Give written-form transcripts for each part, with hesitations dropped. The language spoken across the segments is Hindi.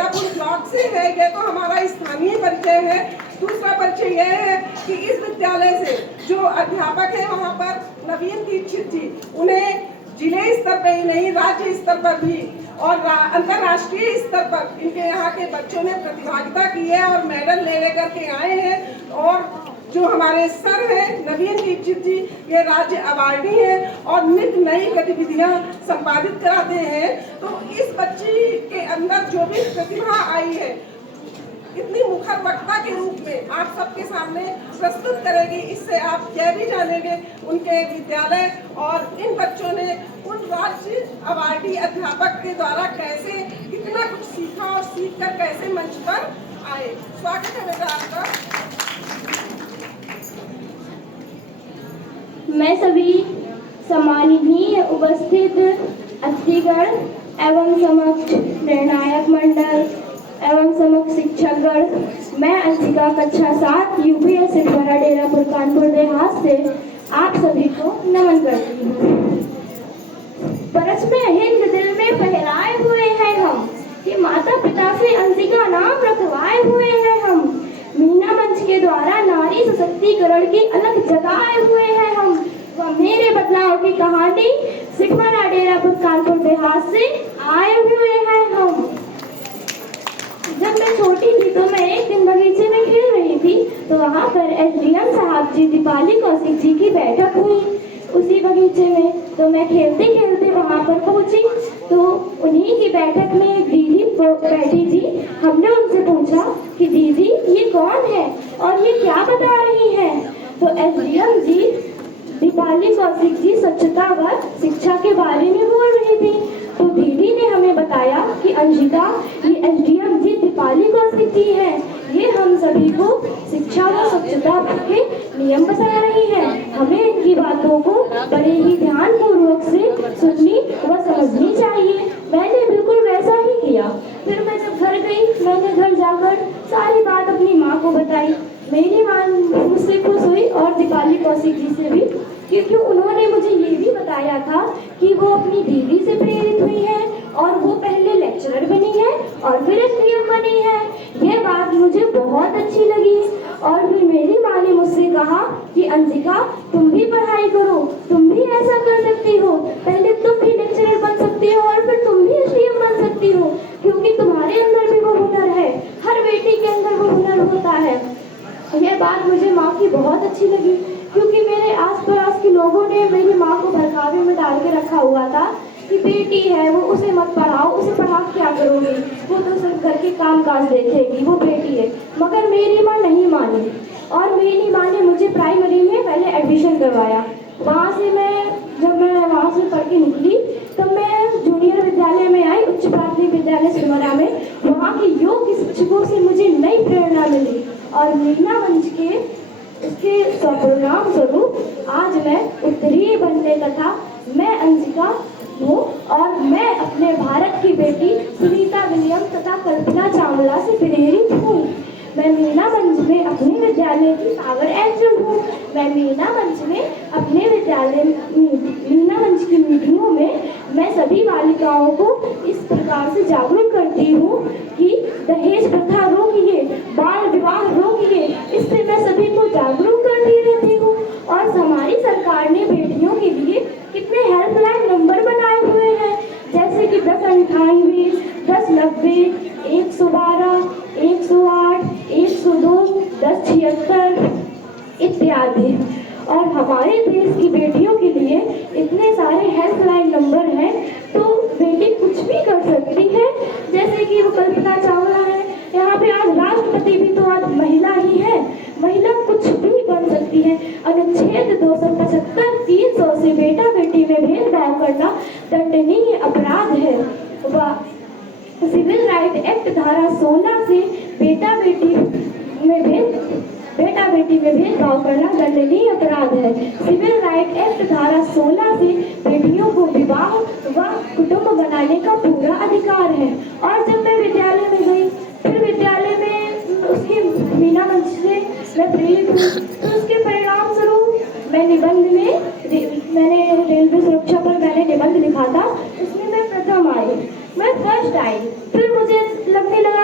डेरापुर ब्लॉक से है, ये तो हमारा स्थानीय परिचय है। दूसरा परिचय यह है कि इस विद्यालय से जो अध्यापक है वहाँ पर नवीन दीक्षित जी, उन्हें जिले स्तर पर ही नहीं राज्य स्तर पर भी और अंतर्राष्ट्रीय स्तर पर इनके यहाँ के बच्चों ने प्रतिभागिता की है और मेडल ले लेकर के आए हैं। और जो हमारे सर हैं नवीन दीक्षित जी, ये राज्य अवार्डी हैं और नित्य नई गतिविधियां संपादित कराते हैं। तो इस बच्ची के अंदर जो भी प्रतिभा आई है इतनी मुखर वक्ता के रूप में आप सबके सामने प्रस्तुत करेगी। इससे आप यह भी जानेंगे उनके विद्यालय और इन बच्चों ने उन राज्य अवार्डी अध्यापक के द्वारा कैसे कितना कुछ सीखा और सीख कर कैसे मंच पर आए। स्वागत है बेटा आपका। मैं सभी सम्माननीय उपस्थित अतिथिगण एवं समक्ष निर्णायक मंडल एवं समक्ष शिक्षकगण, मैं अंशिका कक्षा 7 यूपीएस सिद्धवरा डेरापुर कानपुर देहात से आप सभी को नमन करती हूँ। परस में हिंद दिल में फहराए हुए हैं हम, कि माता पिता से अंशिका नाम रखवाए हुए हैं हम। मीना मंच के द्वारा नारी सशक्तिकरण की अलग जगाए हुए हैं हम। वह मेरे बदलाव की कहानी सिद्धवरा डेरापुर कानपुर देहात से आए हुए हैं हम। जब मैं छोटी थी तो मैं एक दिन बगीचे में खेल रही थी, तो वहाँ पर एसडीएम साहब जी दीपाली कौशिक जी की बैठक हुई उसी बगीचे में। तो मैं खेलते खेलते वहाँ पर पहुँची, तो उन्हीं की बैठक में एक दीदी बैठी थी। हमने उनसे पूछा कि दीदी ये कौन है और ये क्या बता रही है। तो एसडीएम जी दीपाली कौशिक जी स्वच्छता व शिक्षा के बारे में बोल रही थी। तो दीदी ने हमें बताया कि अंशिका, ये एसडीएम जी दीपाली कौशिक जी हैं, ये हम सभी को शिक्षा व स्वच्छता के नियम बता रही हैं। हमें इनकी बातों को बड़े ही ध्यान पूर्वक से सुननी व समझनी चाहिए। मैंने बिल्कुल वैसा ही किया। फिर मैं जब घर गई, मैंने घर जाकर सारी बात अपनी माँ को बताई। मेरी माँ मुझसे खुश हुई और दीपाली कौशिक जी से भी, क्योंकि उन्होंने मुझे ये भी बताया था कि वो अपनी दीदी से प्रेरित हुई है और वो पहले लेक्चरर बनी है और फिर एसडीएम बनी है। यह बात मुझे बहुत अच्छी लगी। और फिर मेरी माँ ने मुझसे कहा कि अंशिका तुम भी पढ़ाई करो, तुम भी ऐसा कर सकती हो, पहले तुम भी लेक्चरर बन सकती हो और फिर तुम भी एसडीएम बन सकती हो, क्योंकि तुम्हारे अंदर भी वो हुनर है। हर बेटी के अंदर वो हुनर होता है। यह बात मुझे माँ की बहुत अच्छी लगी, क्योंकि मेरे आसपास के लोगों ने मेरी माँ को बहकावे में डाल के रखा हुआ था कि बेटी है वो, उसे मत पढ़ाओ, उसे पढ़ा क्या करोगी, वो तो सिर्फ घर के काम काज देखेगी, वो बेटी है। मगर मेरी माँ नहीं मानी और मेरी माँ ने मुझे प्राइमरी में पहले एडमिशन करवाया। वहाँ से जब मैं वहाँ से पढ़ के निकली तब मैं जूनियर विद्यालय में आई, उच्च प्राथमिक विद्यालय सिद्धवरा में। वहाँ के योग शिक्षकों से मुझे नई प्रेरणा मिली और मीना मंच के इसके परिणाम स्वरूप आज मैं उत्तरीय बनने तथा मैं अंशिका हूँ और मैं अपने भारत की बेटी सुनीता विलियम्स तथा कल्पना चावला से प्रेरित हूँ। मैं मीना मंच में अपने विद्यालय की पावर एंजल हूँ। मैं मीना मंच में अपने विद्यालय मीना मंच की मीटिंगों में मैं सभी बालिकाओं को इस प्रकार से जागरूक करती हूँ कि दहेज प्रथा रोकिए, बाल विवाह रोकिए। इससे मैं सभी को जागरूक करती रहती हूँ। और हमारी सरकार ने बेटियों के लिए कितने हेल्पलाइन नंबर बनाए हुए हैं, जैसे कि 1098, 1090, 112, 108, 102, 1076 इत्यादि। और हमारे देश की बेटियों के लिए इतने सारे हेल्पलाइन नंबर हैं, तो बेटी कुछ भी कर सकती है। जैसे कि वो कल्पना चावला है, यहाँ पे आज राष्ट्रपति भी तो आज महिला ही है। महिला कुछ भी बन सकती है। अनुच्छेद 275 300 से बेटा बेटी में भेदभाव करना दंडनीय अपराध है। सिविल राइट एक्ट धारा 16 से बेटा बेटी में भेदभाव करना दंडनीय अपराध है। सिविल राइट एक्ट धारा 16 से बेटियों को विवाह व कुटुंब बनाने का पूरा अधिकार है। और जब मैं विद्यालय में गई, फिर विद्यालय में उसकी मीना मंच से मैं प्रेरित हुई, तो उसके परिणाम स्वरूप मैं निबंध में मैंने रेलवे सुरक्षा पर निबंध लिखा था, उसमें मैं प्रथम आई, मैं फर्स्ट आई। फिर मुझे लगने लगा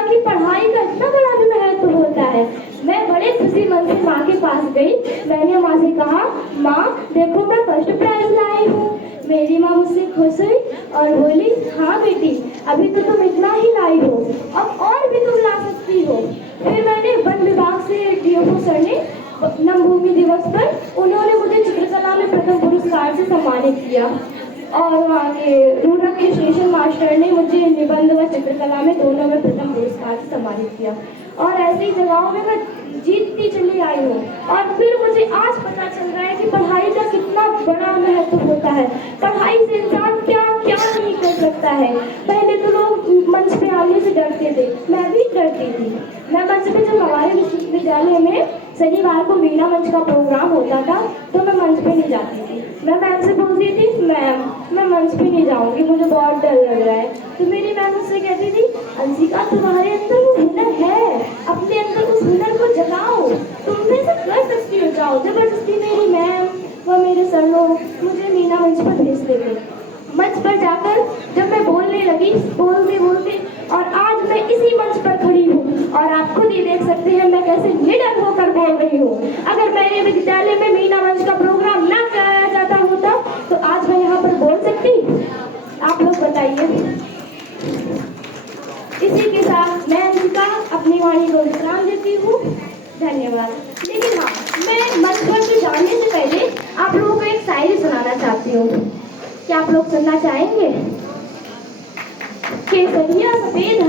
माँ देखो मैं फर्स्ट प्राइज लाई हूँ। मेरी माँ मुझसे खुश हुई और बोली, हाँ बेटी अभी तो तुम इतना ही लाई हो, अब और भी तुम ला सकती हो। फिर मैंने वन विभाग से डीओ सर ने नमभूमि दिवस पर उन्होंने मुझे चित्रकला में प्रथम पुरस्कार से सम्मानित किया और वहाँ के रूरा के स्टेशन मास्टर ने मुझे निबंध व चित्रकला में दोनों में प्रथम पुरस्कार से सम्मानित किया। और ऐसी जगहों में मैं जीतती चली आई हूँ। और फिर मुझे आज पता चल रहा है कि पढ़ाई का कितना बड़ा महत्व होता है। पढ़ाई से इंसान क्या क्या नहीं कर सकता है। पहले तो लोग मंच पे आने से डरते थे, मैं भी डरती थी। मैं मंच पे जब हमारे विश्वविद्यालय में शनिवार को वीणा मंच का प्रोग्राम होता था तो मैं मंच पे नहीं जाती थी। मैं मैम से बोलती थी, मैम मैं मंच पे नहीं जाऊंगी, मुझे बहुत डर लग रहा है। तो मेरी मैम मुझसे कहती थी, अंशिका तुम्हारे अंदर वो हुनर है, अपने अंदर उस हुनर को जगाओ, तुम में से कर सकती हो, जाओ। जबरदस्ती मेरी मैम व मेरे सर लोग मुझे वीणा मंच पर भेजते थे। मंच पर जाकर जब मैं बोलने लगी, बोलते बोलते, और आज मैं इसी मंच पर खड़ी हूँ और आप खुद ही देख सकते हैं मैं कैसे निडर होकर बोल रही हूँ। अगर मेरे विद्यालय में वीणा मंच का प्रोग्राम ना कराया जाता होता तो आज मैं यहाँ पर बोल सकती? आप लोग बताइए। इसी के साथ मैं अंशिका अपनी वाणी को विश्राम देती हूँ। धन्यवाद। लेकिन हाँ, मैं मंच पर से जाने से पहले आप लोगों को एक शायरी सुनाना चाहती हूँ। क्या आप लोग सुनना चाहेंगे? केसरिया सफेद